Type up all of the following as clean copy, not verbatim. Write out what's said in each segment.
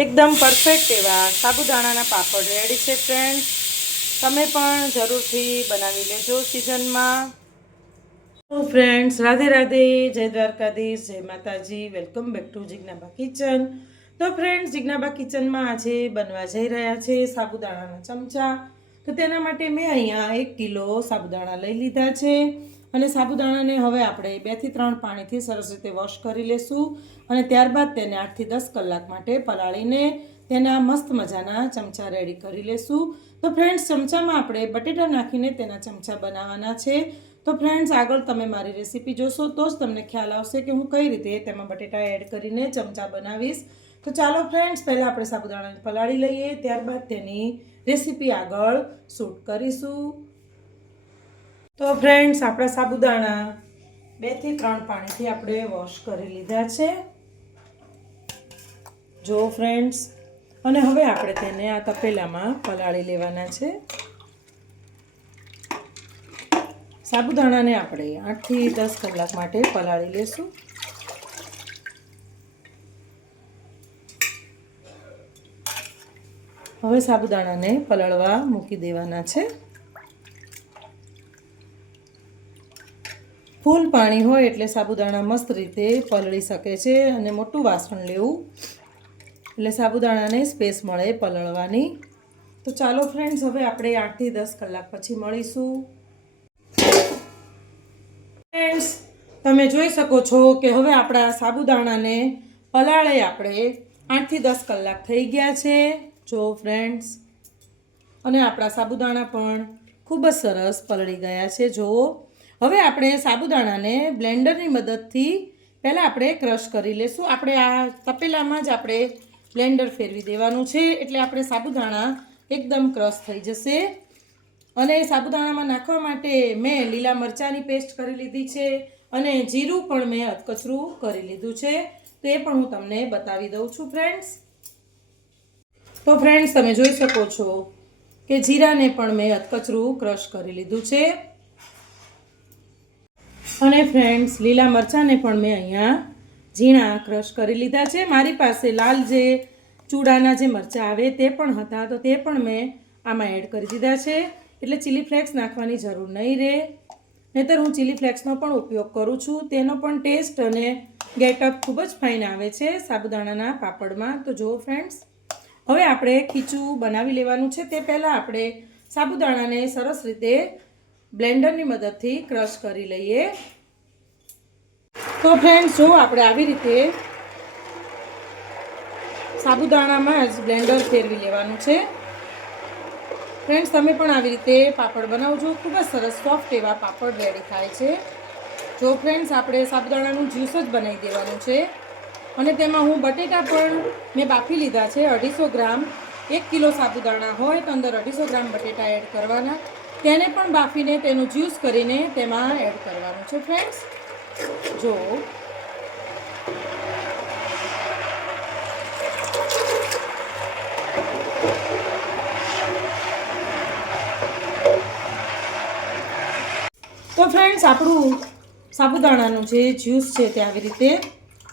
એકદમ પરફેક્ટ એવા સાબુદાણાના પાપડ રેડી છે ફ્રેન્ડ્સ. તમે પણ જરૂરથી બનાવી લેજો સિઝનમાં. તો ફ્રેન્ડ્સ, રાધે રાધે, જય દ્વારકાધીશ, જય માતાજી. Welcome back to Jignaba kitchen. તો ફ્રેન્ડ્સ, જિજ્ઞાબા કિચનમાં આજે બનવા જઈ રહ્યા છે સાબુદાણાના ચમચા. તો તેના માટે મેં અહીંયા 1 કિલો સાબુદાણા લઈ લીધા છે અને સાબુદાણાને હવે આપણે 2 થી 3 પાણીથી સરસ રીતે વોશ કરી લેશું અને ત્યારબાદ તેને 8 થી 10 કલાક માટે પલાળીને તેના મસ્ત મજાના ચમચા રેડી કરી લેશું. તો ફ્રેન્ડ્સ, ચમચામાં આપણે બટેટા નાખીને તેના ચમચા બનાવવાના છે. તો ફ્રેન્ડ્સ, આગળ તમે મારી રેસીપી જોશો તો જ તમને ખ્યાલ આવશે કે હું કઈ રીતે તેમાં બટેટા એડ કરીને ચમચા બનાવીશ. તો ચાલો ફ્રેન્ડ્સ, પહેલાં આપણે સાબુદાણાને પલાળી લઈએ, ત્યારબાદ તેની રેસીપી આગળ શૂટ કરીશું. તો ફ્રેન્ડ્સ, આપણા સાબુદાણા 2 થી 3 પાણીથી આપણે વોશ કરી લીધા છે. જો ફ્રેન્ડ્સ, અને હવે આપણે તેને આ તપેલામાં પલાળી લેવાના છે. સાબુદાણાને આપણે 8 થી 10 કલાક માટે પલાળી લેશું. હવે સાબુદાણાને પલળવા મૂકી દેવાના છે. ફૂલ પાણી હોય એટલે સાબુદાણા મસ્ત રીતે પલળી શકે છે અને મોટું વાસણ લેવું એટલે સાબુદાણાને સ્પેસ મળે પલળવાની. તો ચાલો ફ્રેન્ડ્સ, હવે આપણે 8 થી 10 કલાક પછી મળીશું. ફ્રેન્ડ્સ, તમે જોઈ શકો છો કે હવે આપણા સાબુદાણાને પલાળે આપણે 8 થી 10 કલાક થઈ ગયા છે. જો ફ્રેન્ડ્સ, અને આપણા સાબુદાણા પણ ખૂબ જ સરસ પલળી ગયા છે. જુઓ, હવે આપણે સાબુદાણાને બ્લેન્ડરની મદદથી પહેલાં આપણે ક્રશ કરી લેશું. આપણે આ તપેલામાં જ આપણે બ્લેન્ડર ફેરવી દેવાનું છે એટલે આપણે સાબુદાણા એકદમ ક્રશ થઈ જશે. અને સાબુદાણામાં નાખવા માટે મેં લીલા મરચાંની પેસ્ટ કરી લીધી છે અને જીરું પણ મેં અધકચરું કરી લીધું છે. તો એ પણ હું તમને બતાવી દઉં છું ફ્રેન્ડ્સ. તો ફ્રેન્ડ્સ, તમે જોઈ શકો છો કે જીરાને પણ મેં અધકચરું ક્રશ કરી લીધું છે. અને ફ્રેન્ડ્સ, લીલા મરચાંને પણ મેં અહીંયા ઝીણા ક્રશ કરી લીધા છે. મારી પાસે લાલ જે ચૂડાના જે મરચાં આવે તે પણ હતા, તો તે પણ મેં આમાં એડ કરી દીધા છે. એટલે ચીલી ફ્લેક્સ નાખવાની જરૂર નહીં રહે, નહીંતર હું ચીલી ફ્લેક્સનો પણ ઉપયોગ કરું છું. તેનો પણ ટેસ્ટ અને ગેટઅપ ખૂબ જ ફાઇન આવે છે સાબુદાણાના પાપડમાં. તો જુઓ ફ્રેન્ડ્સ, હવે આપણે ખીચું બનાવી લેવાનું છે. તે પહેલાં આપણે સાબુદાણાને સરસ રીતે બ્લેન્ડરની મદદથી ક્રશ કરી લઈએ. તો ફ્રેન્ડ્સ, જો આપણે આવી રીતે સાબુદાણામાં જ બ્લેન્ડર ફેરવી લેવાનું છે. ફ્રેન્ડ્સ, તમે પણ આવી રીતે પાપડ બનાવજો. ખૂબ જ સરસ સોફ્ટ એવા પાપડ રેડી થાય છે. જો ફ્રેન્ડ્સ, આપણે સાબુદાણાનું જ્યુસ જ બનાવી દેવાનું છે અને તેમાં હું બટેટા પણ મેં બાફી લીધા છે 250 ગ્રામ. 1 કિલો સાબુદાણા હોય તો અંદર 250 ગ્રામ બટેટા એડ કરવાના. તેને પણ બાફીને તેનું જ્યુસ કરીને તેમાં એડ કરવાનું છે ફ્રેન્ડ્સ. જો તો ફ્રેન્ડ્સ, આપણું સાબુદાણાનું જે જ્યુસ છે તે આવી રીતે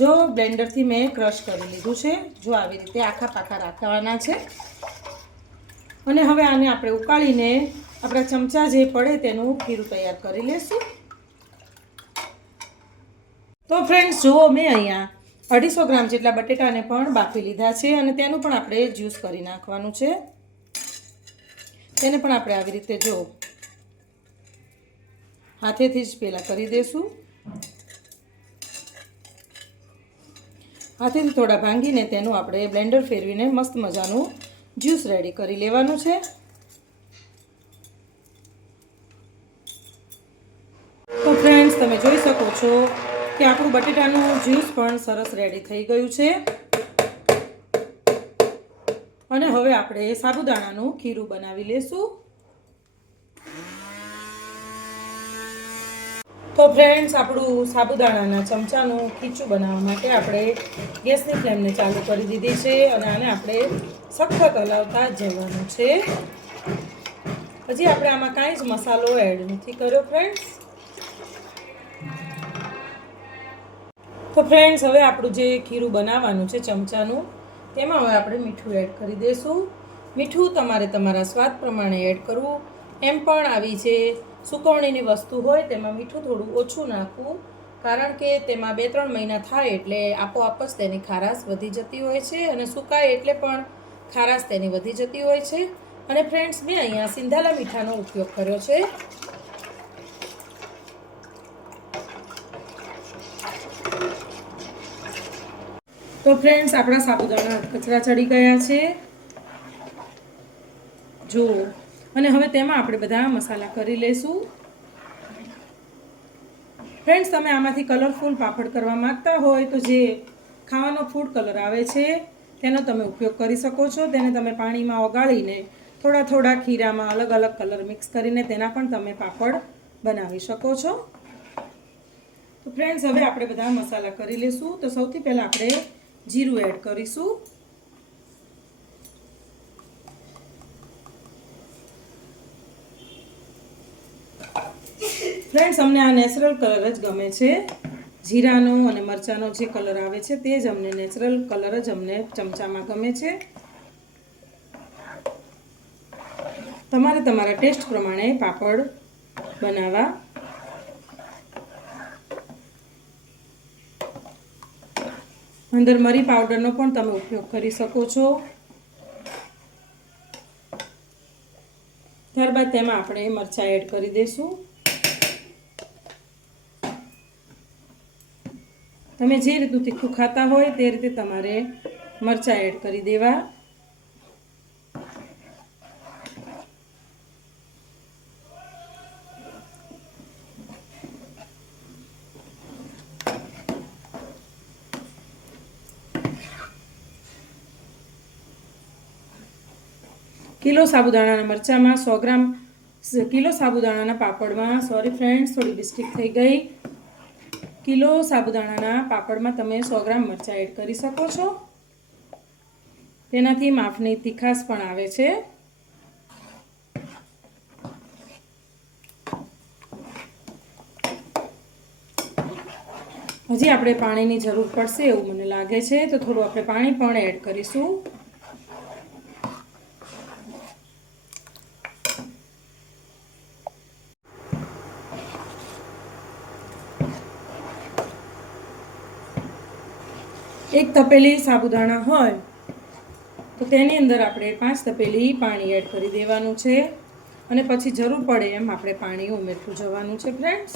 જો બ્લેન્ડરથી મેં ક્રશ કરી લીધું છે. જો આવી રીતે આખા પાકા રાખવાના છે. અને હવે આને આપણે ઉકાળીને આપણા ચમચા જે પડે તેનું ખીરું તૈયાર કરી લેશું. તો ફ્રેન્ડ્સ, જુઓ, મેં અહીંયા 250 ગ્રામ જેટલા બટેટાને પણ બાફી લીધા છે અને તેનું પણ આપણે જ્યુસ કરી નાખવાનું છે. તેને પણ આપણે આવી રીતે જો હાથેથી જ પહેલાં કરી દઈશું. હાથેથી થોડા ભાંગીને તેનું આપણે બ્લેન્ડર ફેરવીને મસ્ત મજાનું જ્યુસ રેડી કરી લેવાનું છે. તો ફ્રેન્ડ્સ, તમે જોઈ શકો છો કે આપણું બટેટાનું જ્યુસ પણ સરસ રેડી થઈ ગયું છે. અને હવે આપણે સાબુદાણાનું ખીરું બનાવી લેશું. તો ફ્રેન્ડ્સ, આપણું સાબુદાણાના ચમચાનું ખીચું બનાવવા માટે આપણે ગેસની ફ્લેમને ચાલુ કરી દીધી છે અને આને આપણે સખત હલાવતા જ જવાનું છે. હજી આપણે આમાં કાંઈ જ મસાલો એડ નથી કર્યો ફ્રેન્ડ્સ. તો ફ્રેન્ડ્સ, હવે આપણું જે ખીરું બનાવવાનું છે ચમચાનું તેમાં હવે આપણે મીઠું એડ કરી દઈશું. મીઠું તમારે તમારા સ્વાદ પ્રમાણે એડ કરવું. એમ પણ આવી જે સુકવણીની વસ્તુ હોય તેમાં મીઠું થોડું ઓછું નાખવું, કારણ કે તેમાં 2-3 મહિના થાય એટલે આપોઆપ જ તેની ખારાશ વધી જતી હોય છે અને સુકાય એટલે પણ ખારાશ તેની વધી જતી હોય છે. અને ફ્રેન્ડ્સ, મેં અહીંયા સિંધાલા મીઠાનો ઉપયોગ કર્યો છે. તો ફ્રેન્ડ્સ, આપણા સાબુદાણા કચરા ચડી ગયા છે જો. અને હવે તેમાં આપણે બધા મસાલા કરી લઈશું. ફ્રેન્ડ્સ, તમે આમાંથી કલરફુલ પાપડ કરવા માંગતા હોય તો જે ખાવાનો ફૂડ કલર આવે છે તેનો તમે ઉપયોગ કરી શકો છો. તેને તમે પાણીમાં ઓગાળીને થોડા થોડા ખીરામાં અલગ અલગ કલર મિક્સ કરીને તેના પણ તમે પાપડ બનાવી શકો છો. તો ફ્રેન્ડ્સ, હવે આપણે બધા મસાલા કરી લઈશું. તો સૌથી પહેલાં આપણે જીરું એડ કરીશું. ફ્રેન્ડ્સ, અમને આ નેચરલ કલર જ ગમે છે. જીરાનો અને મરચાંનો જે કલર આવે છે તે જ અમને નેચરલ કલર જ અમને ચમચામાં ગમે છે. તમારે તમારા ટેસ્ટ પ્રમાણે પાપડ બનાવવા. અંદર મરી પાવડરનો પણ તમે ઉપયોગ કરી શકો છો. ત્યારબાદ તેમાં આપણે મરચાં એડ કરી દઈશું. તમે જે રીતનું તીખું ખાતા હોય તે રીતે તમારે મરચાં એડ કરી દેવા. કિલો સાબુદાણાના મરચાંમાં 100 ગ્રામ, કિલો સાબુદાણાના પાપડમાં, સોરી ફ્રેન્ડ્સ, થોડી મિસ્ટેક થઈ ગઈ. કિલો સાબુદાણાના પાપડમાં તમે 100 ગ્રામ મરચાં એડ કરી શકો છો. તેનાથી માફની તીખાશ પણ આવે છે. હજી આપણે પાણીની જરૂર પડશે એવું મને લાગે છે, તો થોડું આપણે પાણી પણ એડ કરીશું. એક તપેલી સાબુદાણા હોય તો તેની અંદર આપણે 5 તપેલી પાણી એડ કરી દેવાનું છે અને પછી જરૂર પડે એમ આપણે પાણી ઉમેરતું જવાનું છે ફ્રેન્ડ્સ.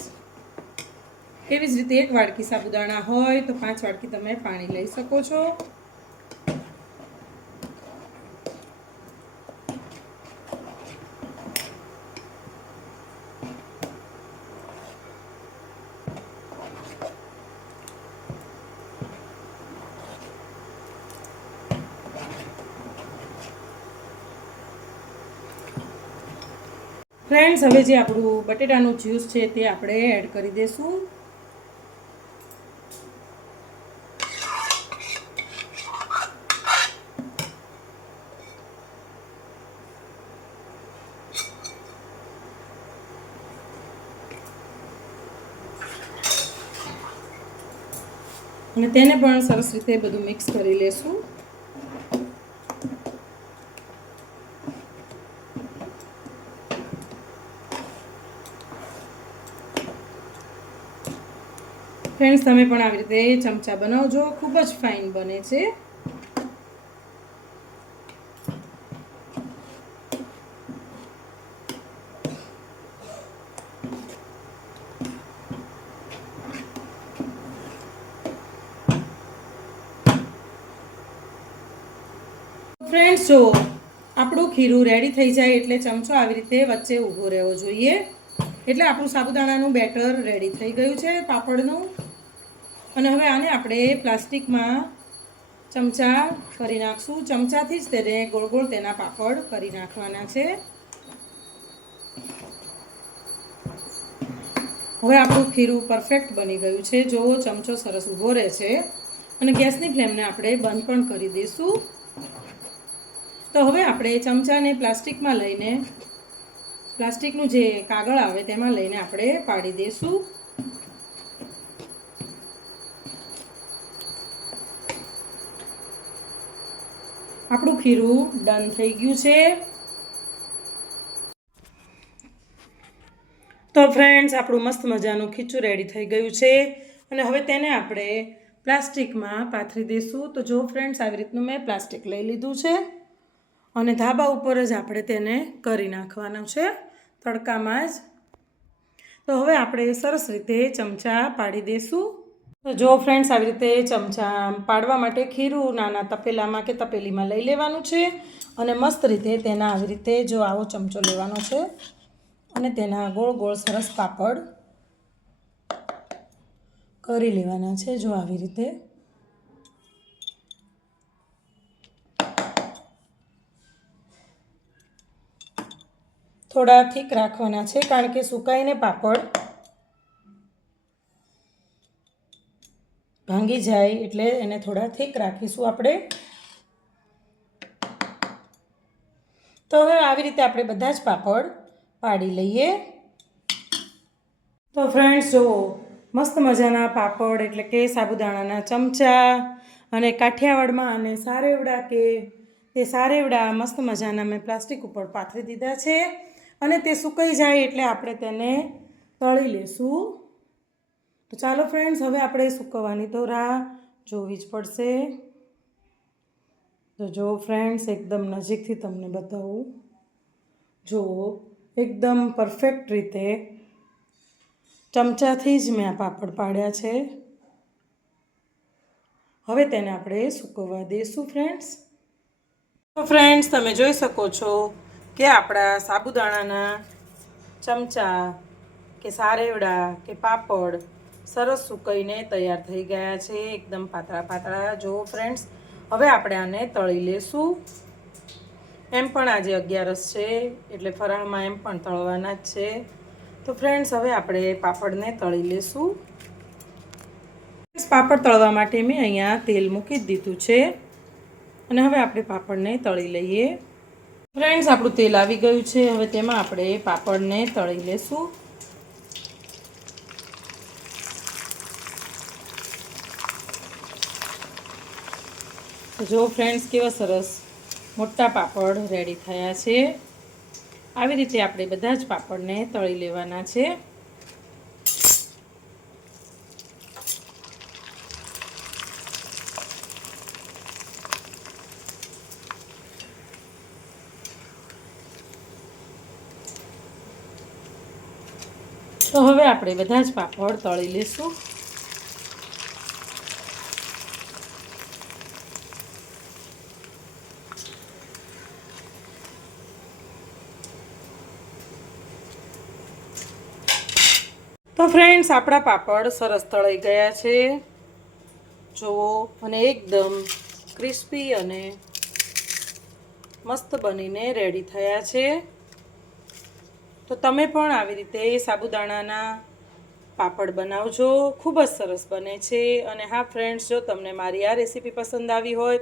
એવી જ રીતે 1 વાડકી સાબુદાણા હોય તો 5 વાડકી તમે પાણી લઈ શકો છો. ફ્રેન્ડ્સ, હવે જે આપણું બટેટાનું જ્યુસ છે તે આપણે એડ કરી દઈશું. અને તેને પણ સરસ રીતે બધું મિક્સ કરી લેશું. ફ્રેન્ડ્સ, તમે પણ આવી રીતે ચમચા બનાવજો, ખૂબ જ ફાઇન બને છે. ફ્રેન્ડ્સ, જો આપણું ખીરું રેડી થઈ જાય એટલે ચમચો આવી રીતે વચ્ચે ઊભો રહેવો જોઈએ. એટલે આપણું સાબુદાણાનું બેટર રેડી થઈ ગયું છે પાપડનું. અને હવે આને આપણે પ્લાસ્ટિકમાં ચમચા કરી નાખશું. ચમચાથી જ તેને ગોળ ગોળ તેના પાપડ કરી નાખવાના છે. હવે આપણું ખીરું પરફેક્ટ બની ગયું છે. જોવો, ચમચો સરસ ઊભો રહે છે. અને ગેસની ફ્લેમને આપણે બંધ પણ કરી દઈશું. તો હવે આપણે ચમચાને પ્લાસ્ટિકમાં લઈને, પ્લાસ્ટિકનું જે કાગળ આવે તેમાં લઈને આપણે પાડી દઈશું. આપણું ખીરું ડન થઈ ગયું છે. તો ફ્રેન્ડ્સ, આપણું મસ્ત મજાનું ખીચું રેડી થઈ ગયું છે અને હવે તેને આપણે પ્લાસ્ટિકમાં પાથરી દઈશું. તો જો ફ્રેન્ડ્સ, આવી રીતનું મેં પ્લાસ્ટિક લઈ લીધું છે અને ધાબા ઉપર જ આપણે તેને કરી નાખવાનું છે તડકામાં જ. તો હવે આપણે સરસ રીતે ચમચા પાડી દઈશું. તો જો ફ્રેન્ડ્સ, આવી રીતે ચમચા પાડવા માટે ખીરું નાના તપેલામાં કે તપેલીમાં લઈ લેવાનું છે અને મસ્ત રીતે તેના આવી રીતે જો આવો ચમચો લેવાનો છે અને તેના ગોળ ગોળ સરસ પાપડ કરી લેવાના છે. જો આવી રીતે થોડા થીક રાખવાના છે, કારણ કે સુકાઈને પાપડ ભાંગી જાય, એટલે એને થોડા થીક રાખીશું આપણે. તો હવે આવી રીતે આપણે બધા જ પાપડ પાડી લઈએ. તો ફ્રેન્ડ્સ, જુઓ મસ્ત મજાના પાપડ એટલે કે સાબુદાણાના ચમચા અને કાઠિયાવાડમાં અને સારેવડા કે તે સારેવડા મસ્ત મજાના મેં પ્લાસ્ટિક ઉપર પાથરી દીધા છે અને તે સુકાઈ જાય એટલે આપણે તેને તળી લેશું. તો ચાલો ફ્રેન્ડ્સ, હવે આપણે સૂકવવાની તો રાહ જોવી જ પડશે. તો જો ફ્રેન્ડ્સ, એકદમ નજીકથી તમને બતાવું. જો એકદમ પરફેક્ટ રીતે ચમચાથી જ મેં આ પાપડ પાડ્યા છે. હવે તેને આપણે સૂકવવા દઈશું ફ્રેન્ડ્સ. તો ફ્રેન્ડ્સ, તમે જોઈ શકો છો કે આપણા સાબુદાણાના ચમચા કે સારેવડા કે પાપડ સરસ સુકાઈને તૈયાર થઈ ગયા છે, એકદમ પાતળા પાતળા. જો ફ્રેન્ડ્સ, હવે આપણે આને તળી લેશું. એમ પણ આજે 11 છે એટલે ફરાળમાં એમ પણ તળવાના જ છે. તો ફ્રેન્ડ્સ, હવે આપણે પાપડને તળી લેશું. પાપડ તળવા માટે મેં અહીંયા તેલ મૂકી જ દીધું છે અને હવે આપણે પાપડને તળી લઈએ. ફ્રેન્ડ્સ, આપણું તેલ આવી ગયું છે. હવે તેમાં આપણે પાપડને તળી લેશું. જો ફ્રેન્ડ્સ, કેવા સરસ મોટા પાપડ રેડી થયા છે. આવી રીતે આપણે બધા જ પાપડને તળી લેવાના છે. તો હવે આપણે બધા જ પાપડ તળી લેશું. તો ફ્રેન્ડ્સ, આપણા પાપડ સરસ તળાઈ ગયા છે. જુઓ, અને એકદમ ક્રિસ્પી અને મસ્ત બનીને રેડી થયા છે. તો તમે પણ આવી રીતે સાબુદાણાના પાપડ બનાવજો, ખૂબ જ સરસ બને છે. અને હા ફ્રેન્ડ્સ, જો તમને મારી આ રેસીપી પસંદ આવી હોય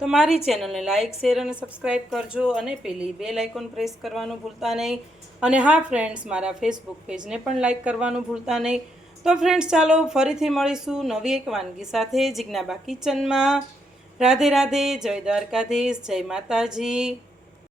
તો મારી ચેનલને લાઇક, શેર અને સબસ્ક્રાઈબ કરજો અને પેલી બેલ આઇકોન પ્રેસ કરવાનું ભૂલતા નહીં. અને હા ફ્રેન્ડ્સ, મારા ફેસબુક પેજને પણ લાઇક કરવાનું ભૂલતા નહીં. તો ફ્રેન્ડ્સ, ચાલો ફરીથી મળીશું નવી એક વાનગી સાથે જિજ્ઞાબા કિચનમાં. રાધે રાધે, જય દ્વારકાધીશ, જય માતાજી.